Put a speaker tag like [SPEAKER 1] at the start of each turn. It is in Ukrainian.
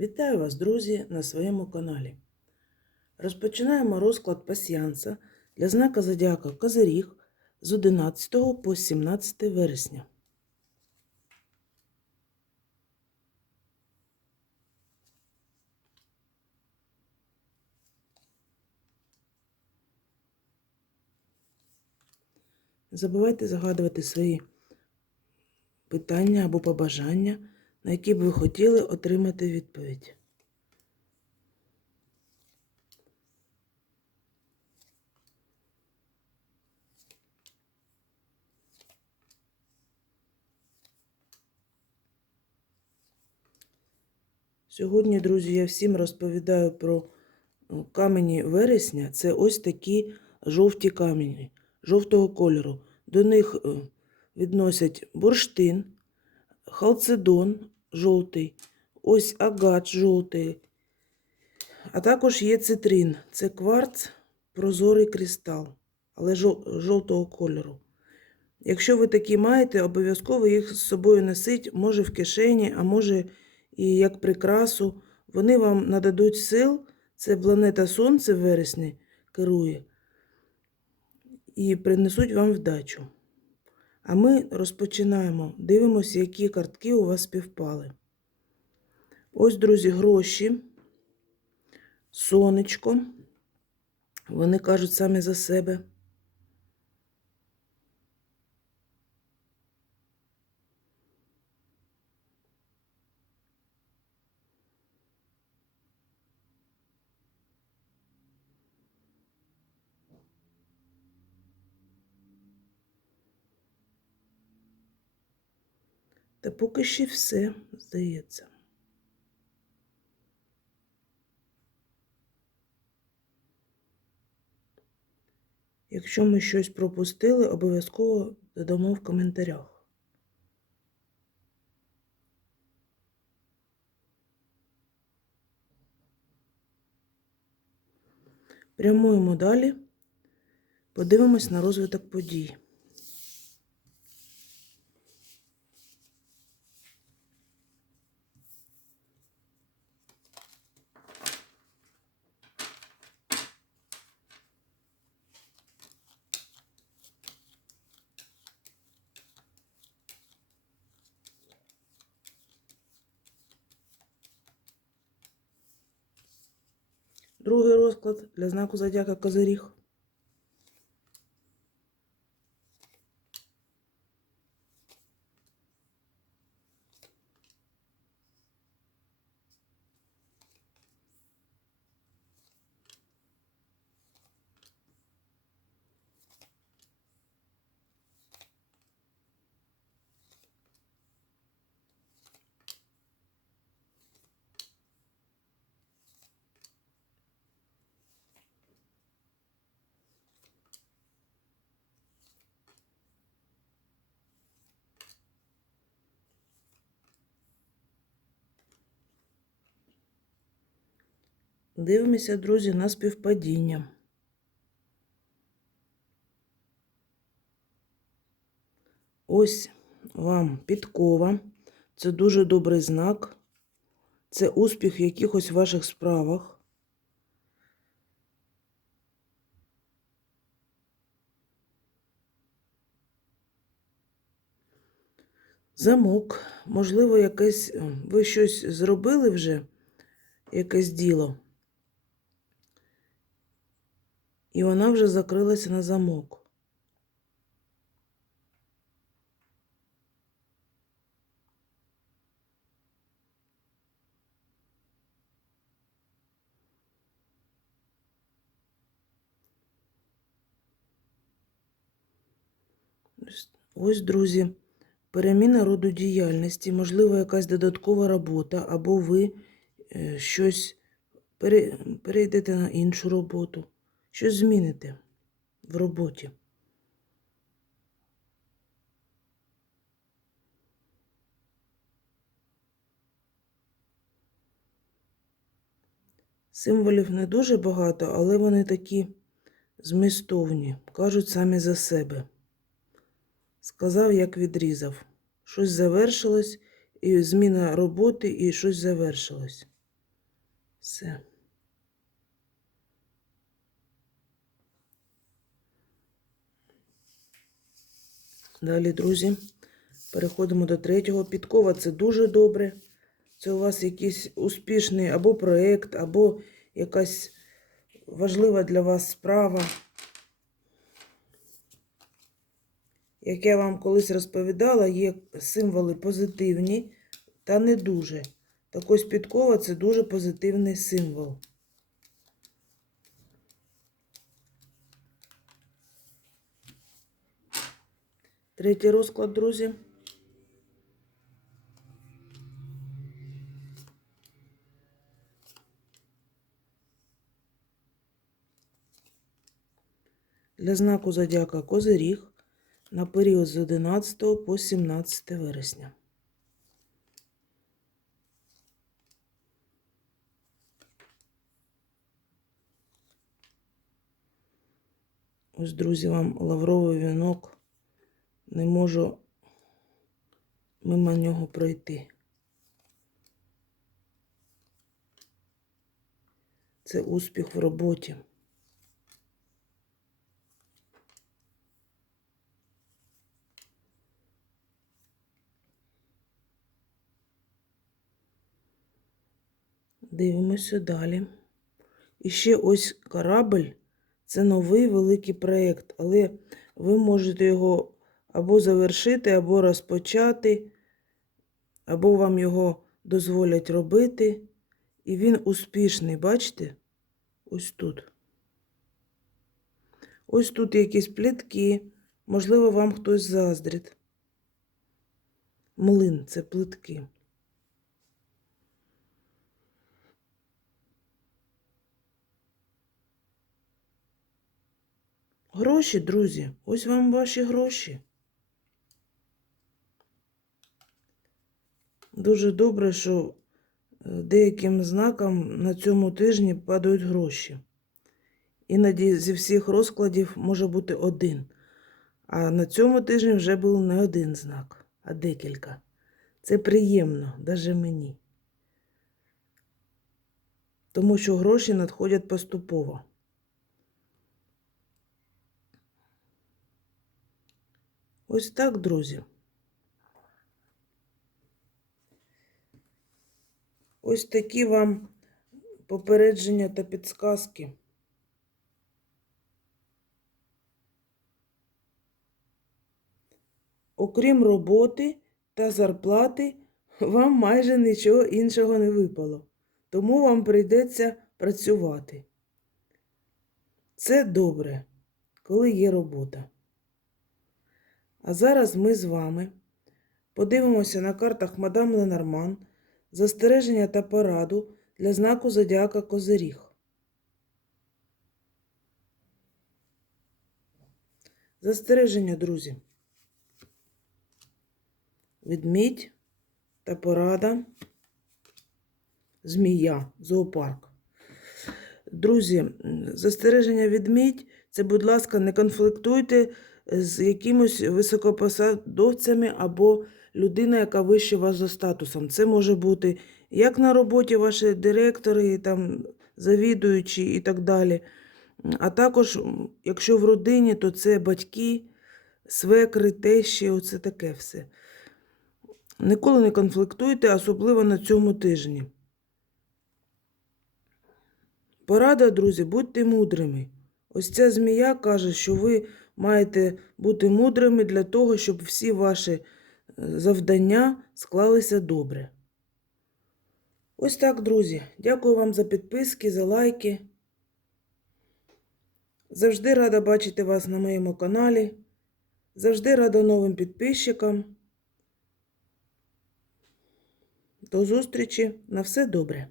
[SPEAKER 1] Вітаю вас, друзі, на своєму каналі. Розпочинаємо розклад пасіянса для знака Зодіака Козиріг з 11 по 17 вересня. Не забувайте загадувати свої питання або побажання, на які б ви хотіли отримати відповідь. Сьогодні, друзі, я всім розповідаю про е, камені вересня. Це ось такі жовті камені, жовтого кольору. До них е, відносять бурштин, халцедон жовтий, ось агат жовтий, а також є цитрин. Це кварц, прозорий кристал, але жовтого кольору. Якщо ви такі маєте, обов'язково їх з собою носить, може в кишені, а може і як прикрасу. Вони вам нададуть сил. Це планета Сонце в вересні керує. І принесуть вам вдачу. А ми розпочинаємо. Дивимося, які картки у вас співпали. Ось, друзі, гроші, сонечко. Вони кажуть самі за себе. Та поки ще все, здається. Якщо ми щось пропустили, обов'язково додамо в коментарях. Прямуємо далі. Подивимось на розвиток подій. Другий розклад для знаку Зодіака Козиріг. Дивимося, друзі, на співпадіння. Ось вам підкова. Це дуже добрий знак. Це успіх в якихось ваших справах. Замок. Можливо, якесь ви щось зробили вже, якесь діло. І вона вже закрилася на замок. Ось- друзі, переміна роду діяльності, можливо, якась додаткова робота, або ви е, щось перейдете на іншу роботу, щось зміните в роботі. Символів не дуже багато, але вони такі змістовні, кажуть самі за себе. Сказав, як відрізав. Щось завершилось, і зміна роботи, і щось завершилось. Все. Далі, друзі, переходимо до третього. Підкова це дуже добре. Це у вас якийсь успішний або проєкт, або якась важлива для вас справа. Як я вам колись розповідала, є символи позитивні та не дуже. Так ось підкова це дуже позитивний символ. Третій розклад, друзі. Для знаку зодіака Козиріг на період з 11 по 17 вересня. Ось, друзі, вам лавровий вінок. Не можу мимо нього пройти. Це успіх в роботі. Дивимося далі. І ще ось корабль. Це новий великий проєкт, але ви можете його або завершити, або розпочати, або вам його дозволять робити. І він успішний, бачите? Ось тут. Ось тут якісь плітки. Можливо, вам хтось заздрить. Млин це плитки. Гроші, друзі, ось вам ваші гроші. Дуже добре, що е, деяким знакам на цьому тижні падають гроші. Іноді зі всіх розкладів може бути один. А на цьому тижні вже був не один знак, а декілька. Це приємно, навіть мені. Тому що гроші надходять поступово. Ось так, друзі. Ось такі вам попередження та підсказки. Окрім роботи та зарплати, вам майже нічого іншого не випало. Тому вам прийдеться працювати. Це добре, коли є робота. А зараз ми з вами подивимося на картах мадам Ленорман застереження та пораду для знаку Зодіака Козиріг. Застереження, друзі. Ведмідь та порада. Змія, зоопарк. Друзі, застереження відмідь це, будь ласка, не конфліктуйте з якимось високопосадовцями або людина, яка вище вас за статусом. Це може бути як на роботі ваші директори, там, завідуючі і так далі. А також, якщо в родині, то це батьки, свекри, тещі, оце таке все. Ніколи не конфліктуйте, особливо на цьому тижні. Порада, друзі, будьте мудрими. Ось ця змія каже, що ви маєте бути мудрими для того, щоб всі ваші завдання склалися добре. Ось так, друзі. Дякую вам за підписки, за лайки. Завжди рада бачити вас на моєму каналі. Завжди рада новим підписчикам. До зустрічі. На все добре.